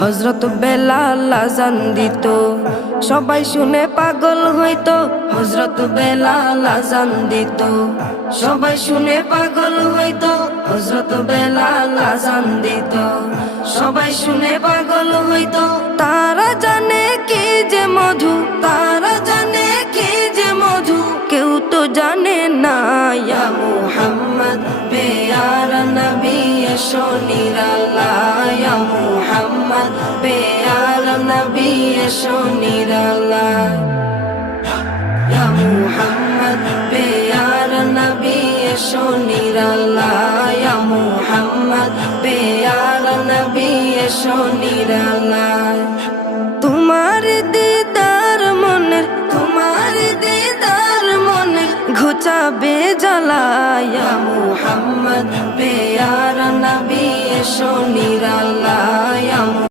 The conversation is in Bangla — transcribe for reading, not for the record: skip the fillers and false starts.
হযরত বেলাল আযান দিত, সবাই শুনে পাগল হইতো। হযরত বেলাল আযান দিত, সবাই শুনে পাগল হইতো। হযরত বেলাল আযান দিত, সবাই শুনে পাগল হইতো। তারা জানে কি যে মধু, তারা জানে কি যে মধু, কেউ তো জানে না। ইয়া মুহাম্মদ পেয়ারা নবী এসো নিরালায়, ইয়া মুহাম্মদ পেয়ারা নবী এসো নিরালায়, ইয়া মুহাম্মদ পেয়ারা নবী এসো নিরালায়, ইয়া মুহাম্মদ পেয়ারা নবী এসো নিরালায়। তোমার দিদার মনের, তোমার দিদার মনের ঘুচাবে জ্বালা। ইয়া মুহাম্মদ পেয়ারা নবী এসো নিরালায়।